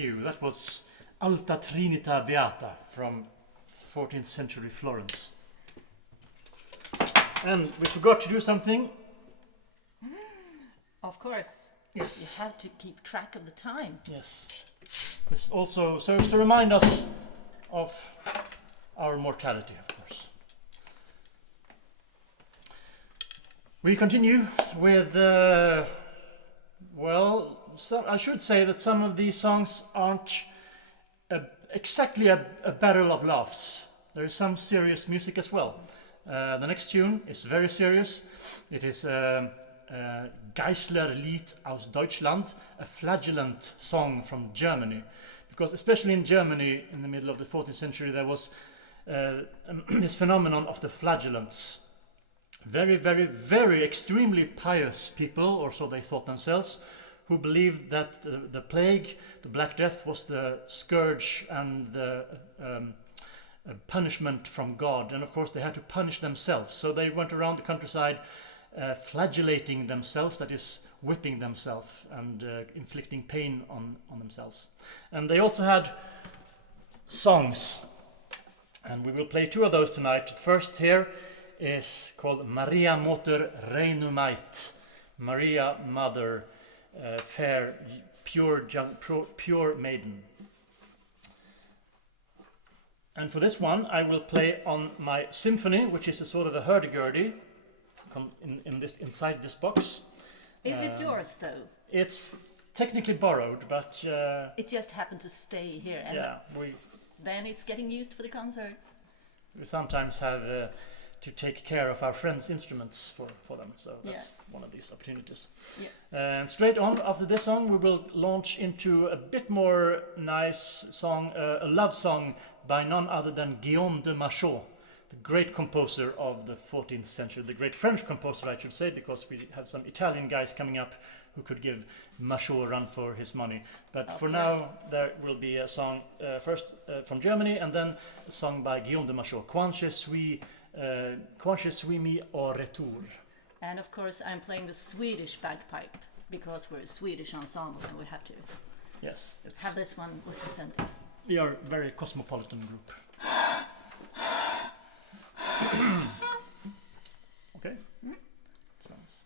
you. That was Alta, trinità, beata from 14th century Florence. And we forgot to do something. Of course. Yes. You have to keep track of the time. Yes. This also serves to remind us of our mortality, of course. We continue with, I should say that some of these songs aren't exactly a barrel of laughs. There is some serious music as well. The next tune is very serious. It is Geisslerlied aus Deutschland, a flagellant song from Germany. Because especially in Germany in the middle of the 14th century there was this phenomenon of the flagellants. Very, very, very extremely pious people, or so they thought themselves, who believed that the plague, the Black Death, was the scourge and the punishment from God. And of course they had to punish themselves. So they went around the countryside flagellating themselves, that is, whipping themselves and inflicting pain on themselves. And they also had songs. And we will play two of those tonight. First here is called Maria muoter reinu mait. Maria, Mother, fair, pure maiden. And for this one I will play on my symphony, which is a sort of a hurdy-gurdy inside this box. Is it yours though? It's technically borrowed, but it just happened to stay here, and then it's getting used for the concert. We sometimes have to take care of our friends' instruments for them, so that's one of these opportunities. Yes. And straight on after this song we will launch into a bit more nice song, a love song by none other than Guillaume de Machaut, the great composer of the 14th century, the great French composer I should say, because we have some Italian guys coming up who could give Machaut a run for his money. But for now there will be a song first from Germany, and then a song by Guillaume de Machaut, Quand je suis mis au retour. And of course I'm playing the Swedish bagpipe, because we're a Swedish ensemble and we have to have this one represented. We are a very cosmopolitan group. Okay. Sounds.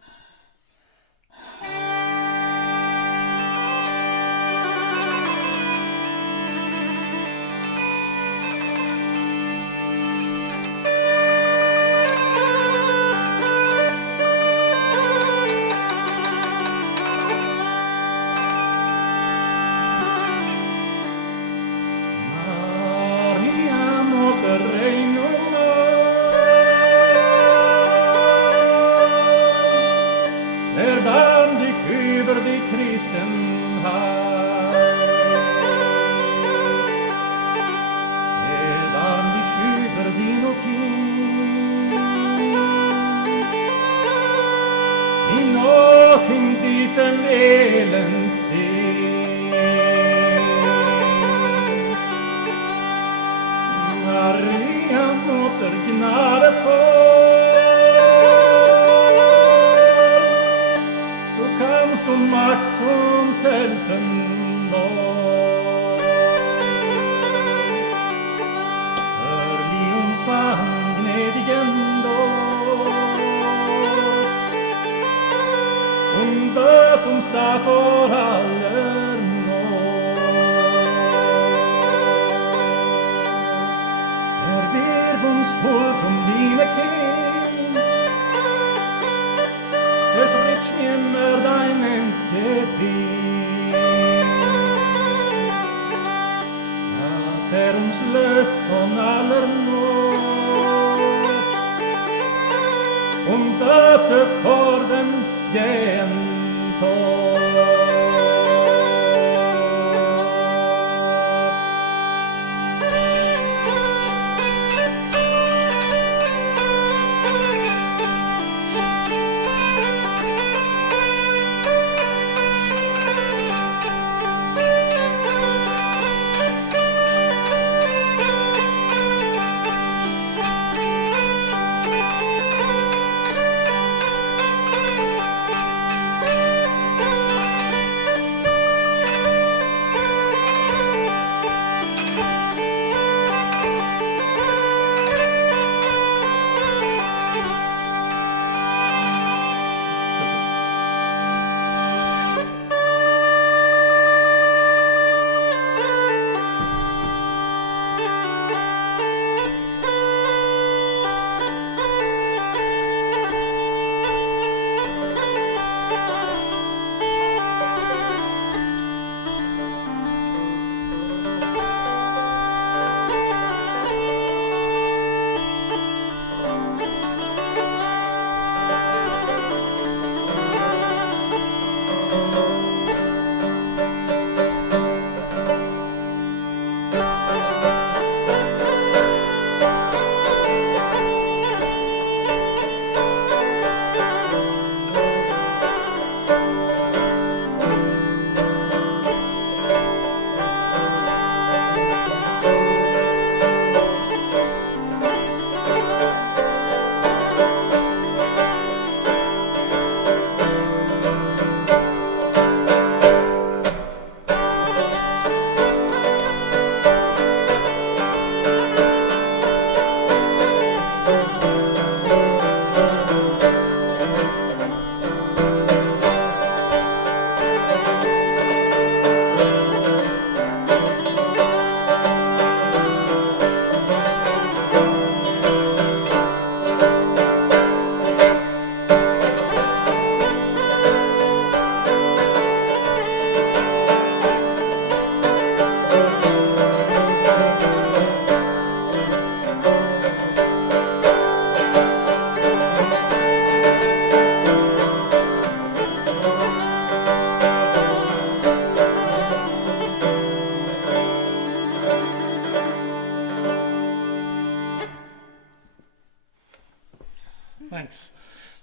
Thanks.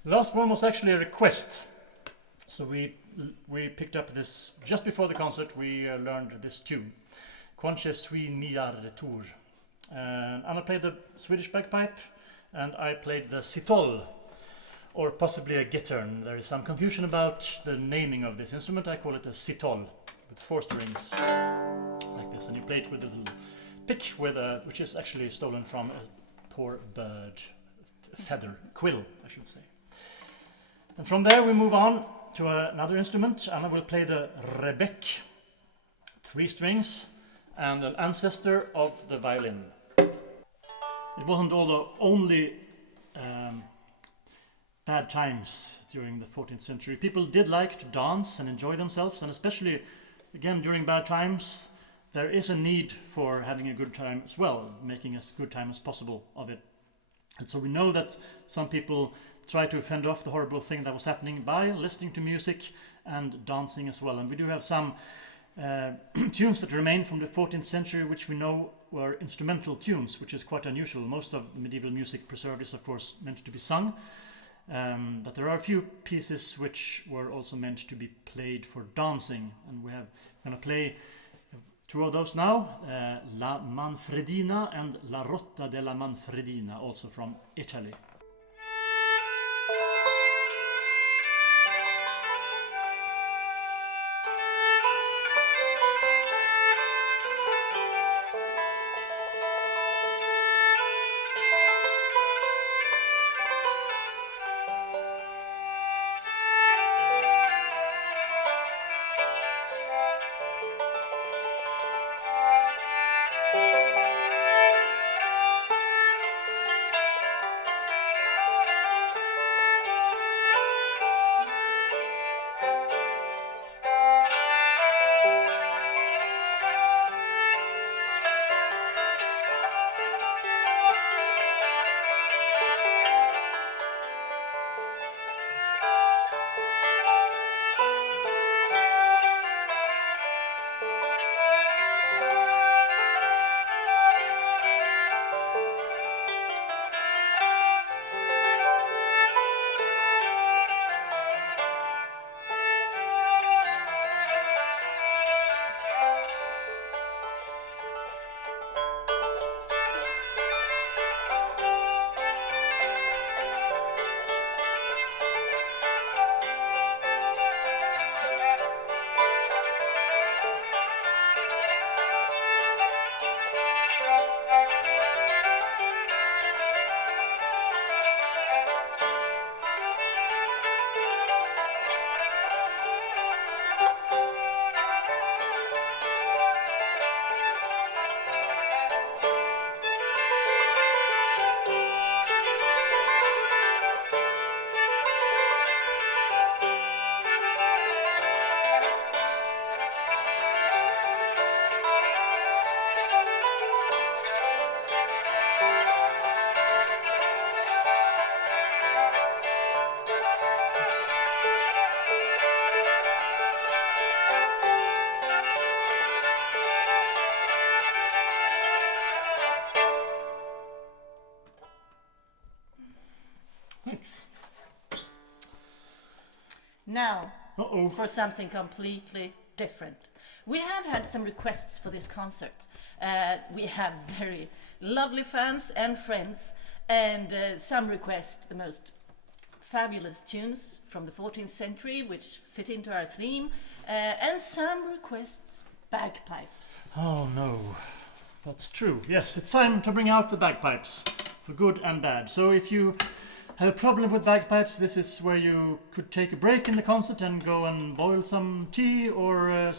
The last one was actually a request. So we picked up this just before the concert. We learned this tune, Quanche sui miar retour. Anna played the Swedish bagpipe, and I played the citole, or possibly a gittern. There is some confusion about the naming of this instrument. I call it a citole, with 4 strings, like this, and you play it with a little pick, which is actually stolen from a poor bird, feather, quill, I should say. And from there we move on to another instrument. Anna will play the rebec, 3 strings, and an ancestor of the violin. It wasn't all the only bad times during the 14th century. People did like to dance and enjoy themselves, and especially, again, during bad times, there is a need for having a good time as well, making as good time as possible of it. And so we know that some people try to fend off the horrible thing that was happening by listening to music and dancing as well. And we do have some tunes that remain from the 14th century, which we know were instrumental tunes, which is quite unusual. Most of medieval music preserved is, of course, meant to be sung. But there are a few pieces which were also meant to be played for dancing. And we're going to play 2 of those now, La Manfredina and La Rotta della Manfredina, also from Italy. Thanks. Now, for something completely different. We have had some requests for this concert. We have very lovely fans and friends, and some request the most fabulous tunes from the 14th century which fit into our theme, and some requests bagpipes. Oh no, that's true. Yes, it's time to bring out the bagpipes, for good and bad. So if you have a problem with bagpipes, this is where you could take a break in the concert and go and boil some tea or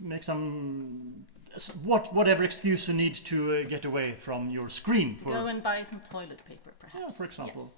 make some whatever excuse you need to get away from your screen. Go and buy some toilet paper, perhaps. Yeah, for example. Yes.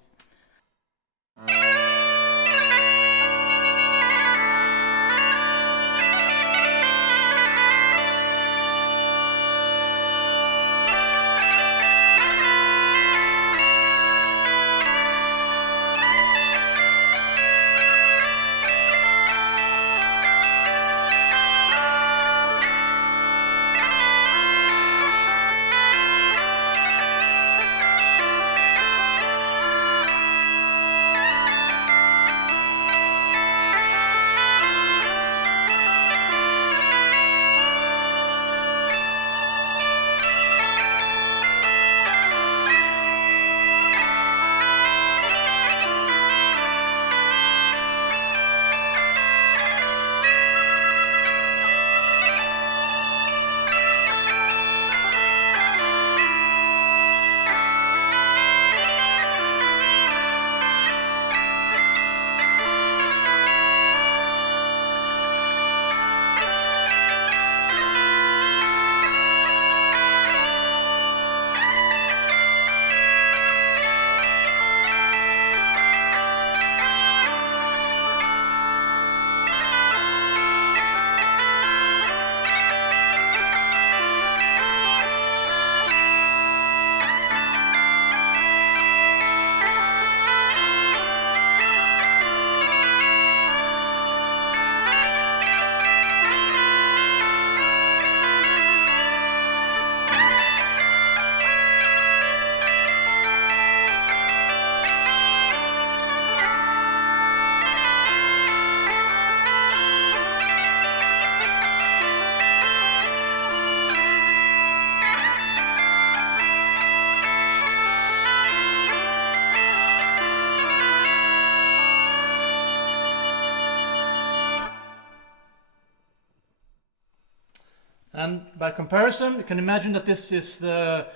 And by comparison, you can imagine that this is the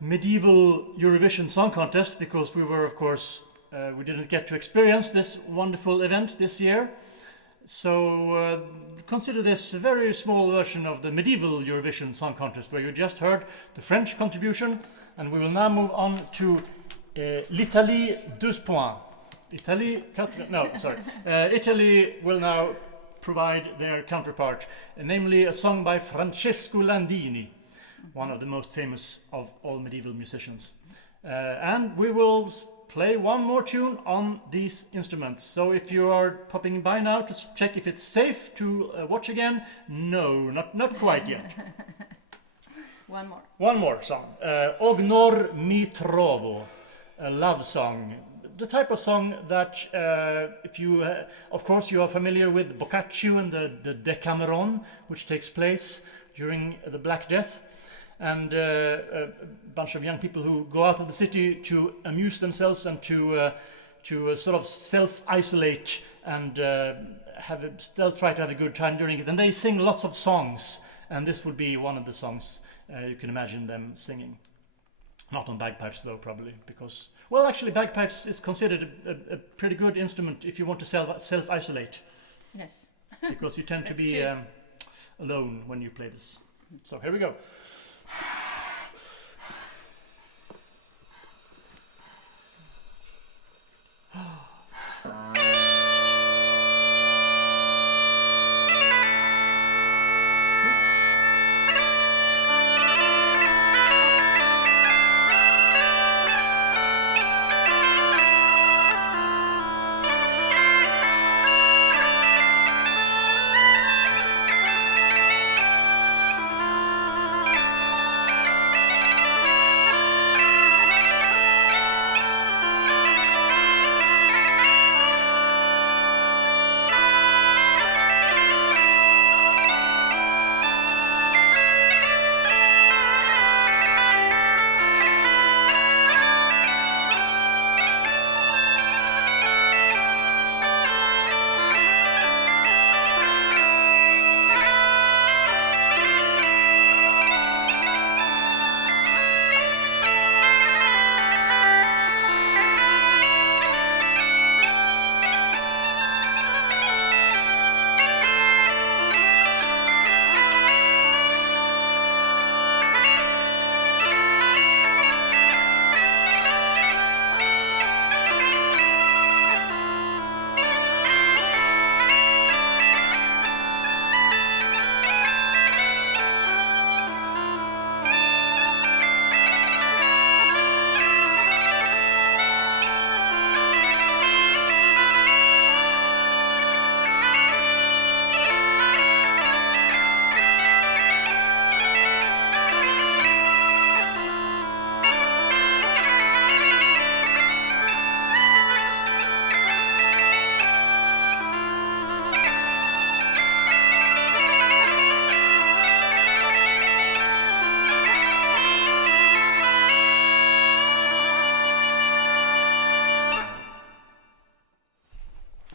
medieval Eurovision Song Contest, because we were, of course, we didn't get to experience this wonderful event this year. So consider this a very small version of the medieval Eurovision Song Contest, where you just heard the French contribution, and we will now move on to l'Italie 12 points. Italy will now provide their counterpart, namely a song by Francesco Landini, one of the most famous of all medieval musicians. And we will play one more tune on these instruments. So if you are popping by now to check if it's safe to watch again, no, not quite yet. One more song. Ognor mi trovo, a love song. The type of song that, if you, of course, you are familiar with Boccaccio and the Decameron, which takes place during the Black Death, and a bunch of young people who go out of the city to amuse themselves and to sort of self-isolate and still try to have a good time during it. And they sing lots of songs, and this would be one of the songs you can imagine them singing. Not on bagpipes though, probably, because, well, actually bagpipes is considered a pretty good instrument if you want to self-isolate. Yes. Because you tend to be alone when you play this. So here we go.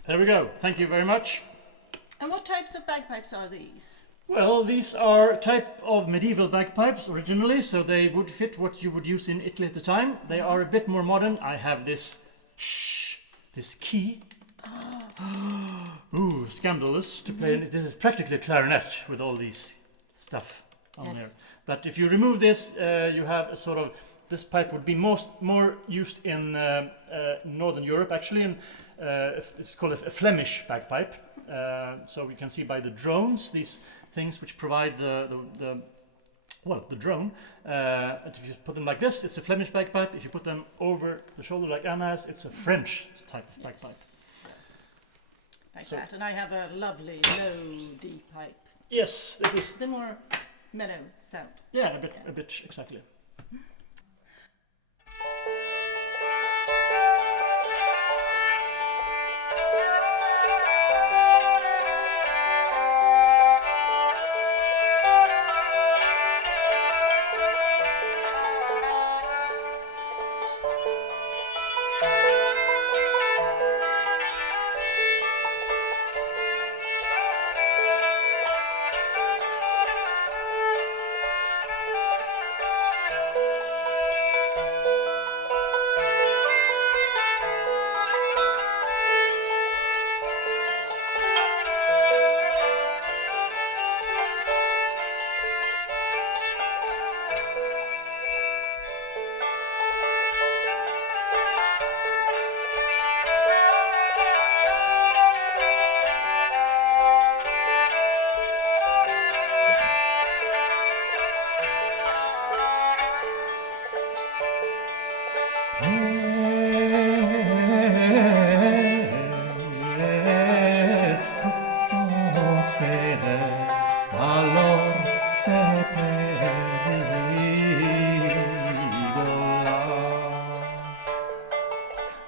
There we go. Thank you very much. And what types of bagpipes are these? Well, these are a type of medieval bagpipes originally, so they would fit what you would use in Italy at the time. They are a bit more modern. I have this this key. Ooh, scandalous to play. This is practically a clarinet with all these stuff on there. But if you remove this, you have a sort of, this pipe would be more used in Northern Europe actually, and it's called a Flemish bagpipe. So we can see by the drones, these things which provide the drone. And if you put them like this, it's a Flemish bagpipe. If you put them over the shoulder like Anna has, it's a French type of bagpipe. Like that, and I have a lovely low D pipe. Yes, this is the more mellow sound. Yeah, a bit exactly.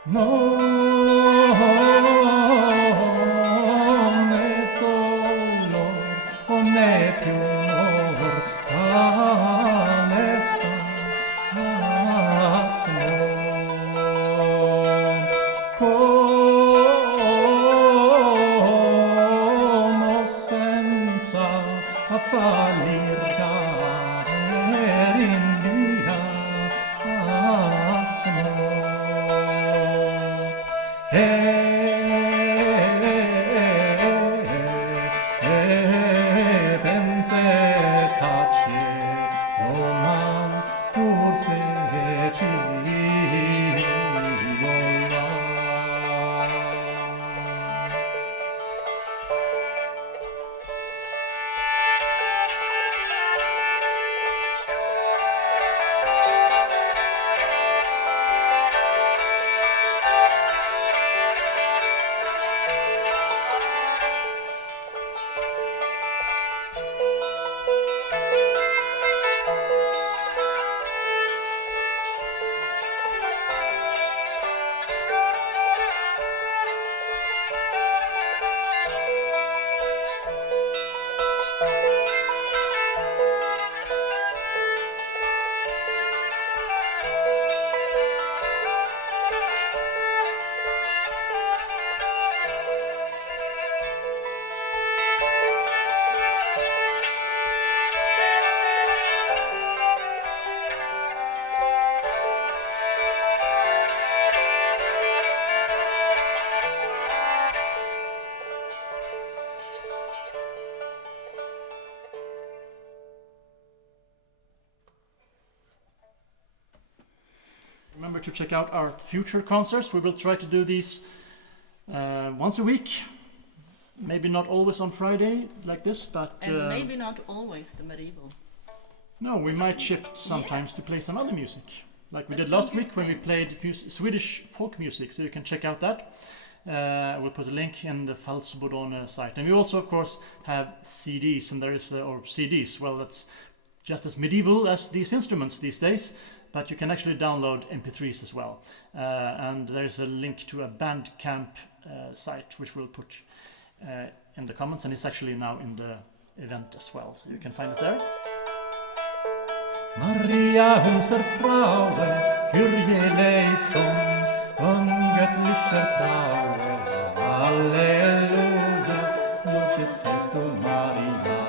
Non è dolor, non è pior, tale spasmo. Como senza fallir caer in via asmo. Pense tace roman curse cigola. Remember to check out our future concerts. We will try to do these once a week. Maybe not always on Friday like this, but And maybe not always the medieval. no, we might shift sometimes to play some other music, like we That's did last some good week when we thing. played Swedish folk music. So you can check out that. We'll put a link in the Falsobordone site, and we also, of course, have CDs. And there is or CDs. Well, that's just as medieval as these instruments these days. But you can actually download MP3s as well. And there's a link to a Bandcamp site, which we'll put in the comments. And it's actually now in the event as well, so you can find it there. Maria, unser frowe, Kyrie eleison, ungöttlicher Traue, Halleluja, lotet seist du, Maria.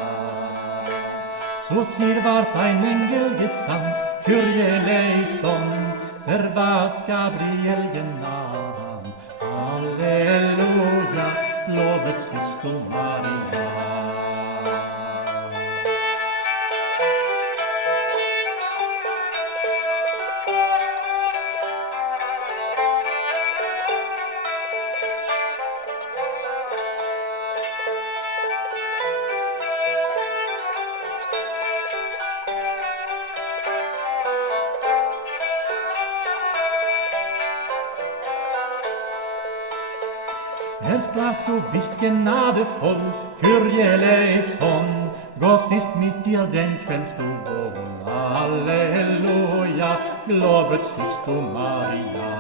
Så zier ward ein Engel gesandt, Kyrie eleison, der was Gabriel genannt. Halleluja, lovet seist du, Maria. Sprach, du bist gnadevoll, Kyrie eleison, Gott ist mit dir, den quälst du wohl. Halleluja, lobet seist du, Maria.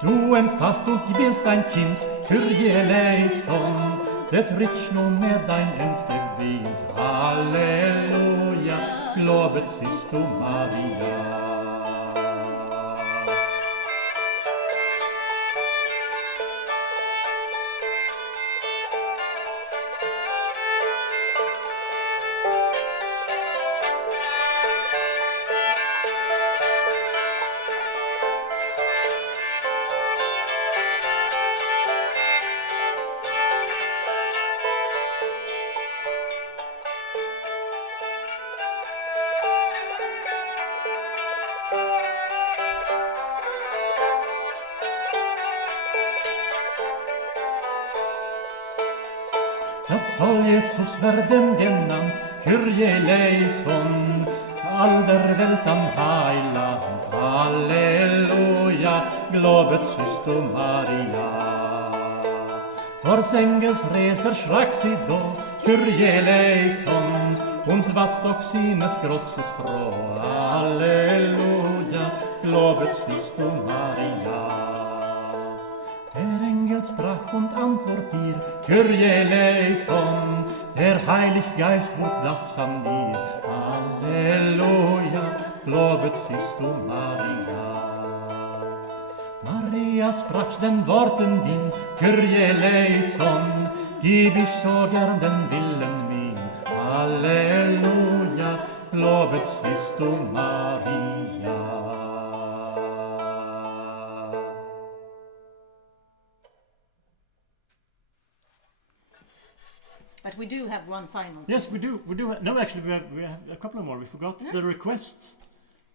Du empfasst und gebierst dein Kind, Kyrie eleison, des rich nunmehr dein End gewinnt. Halleluja, lobet seist du, Maria. Das soll Jesus werden genannt, Kyrie eleison, all der Welt am Heiland. Halleluja, globet seist du, Maria. Vors Engels Reser schrak sie do, Kyrie eleison, und was doch sines grosses froh. Halleluja, lobet siehst du, Maria. Der Engel sprach und antwort dir, Kyrie eleison, der Heilig Geist wird das an dir. Halleluja, lobet siehst du, Maria. Maria sprach den Worten din, Kyrie eleison, gib ich so gern den Willen min. Halleluja, lobet siehst du, Maria. But we do have one final. Yes, we do. No, actually, we have a couple more. We forgot the requests.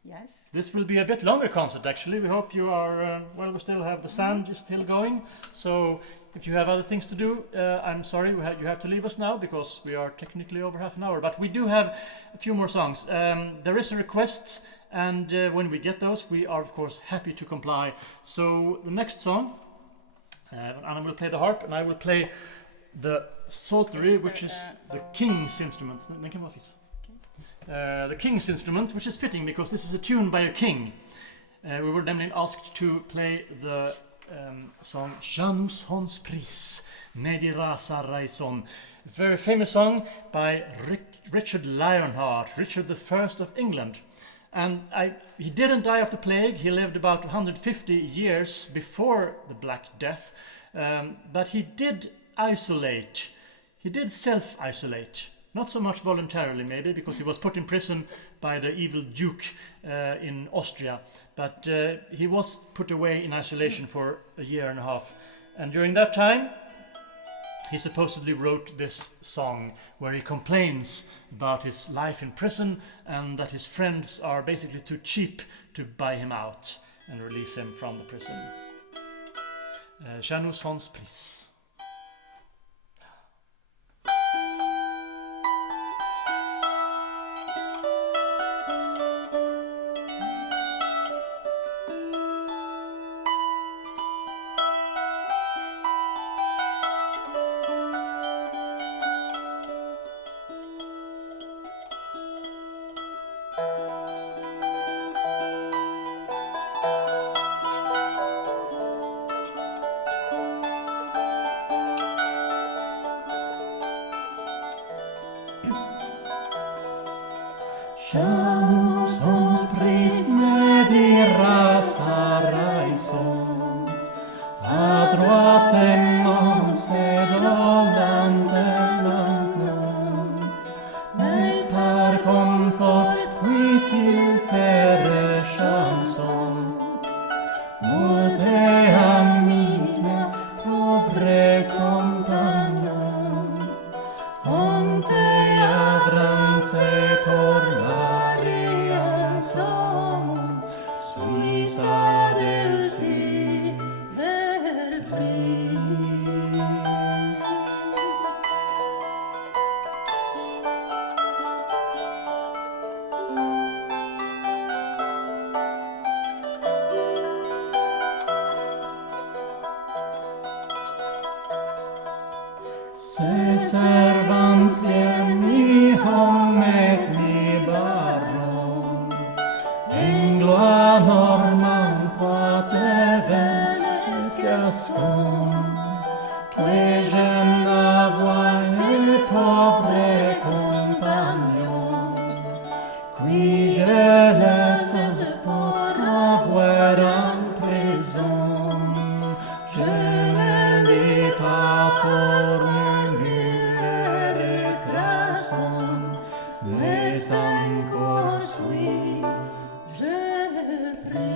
Yes. This will be a bit longer concert, actually. We hope you are, we still have the sound is still going. So if you have other things to do, I'm sorry, you have to leave us now because we are technically over half an hour. But we do have a few more songs. There is a request, and when we get those, we are, of course, happy to comply. So the next song, Anna will play the harp, and I will play the psaltery, which is the king's instrument. The king's instrument, which is fitting because this is a tune by a king. We were then asked to play the song Janus Hons Pris, Nedira Saraison, a very famous song by Richard Lionheart, Richard I of England. And he didn't die of the plague. He lived about 150 years before the Black Death, but he did isolate. He did self-isolate. Not so much voluntarily, maybe, because he was put in prison by the evil Duke in Austria. But he was put away in isolation for a year and a half. And during that time, he supposedly wrote this song where he complains about his life in prison and that his friends are basically too cheap to buy him out and release him from the prison. Janus Hons Pris. Janus Hons Pris Nedira Saraison, ad droitem sed olantem magnum, nes par comfort vitil ferre chanson, multe amis me povre compagnon, onte avran se tornare ensemble, suis adelsi verbi. Se servant mi homet mi baron, Anglois, Normand, Poitevin, et Gascon, que je n'avois et pauvre compagnon, qui je laisse pour avoir en prison, je ne lis pas formuler et traçon, mais encore suis-je pris.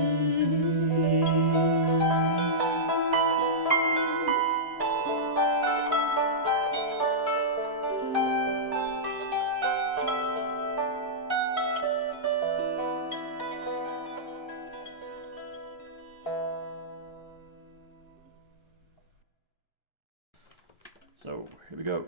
So here we go.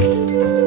Musik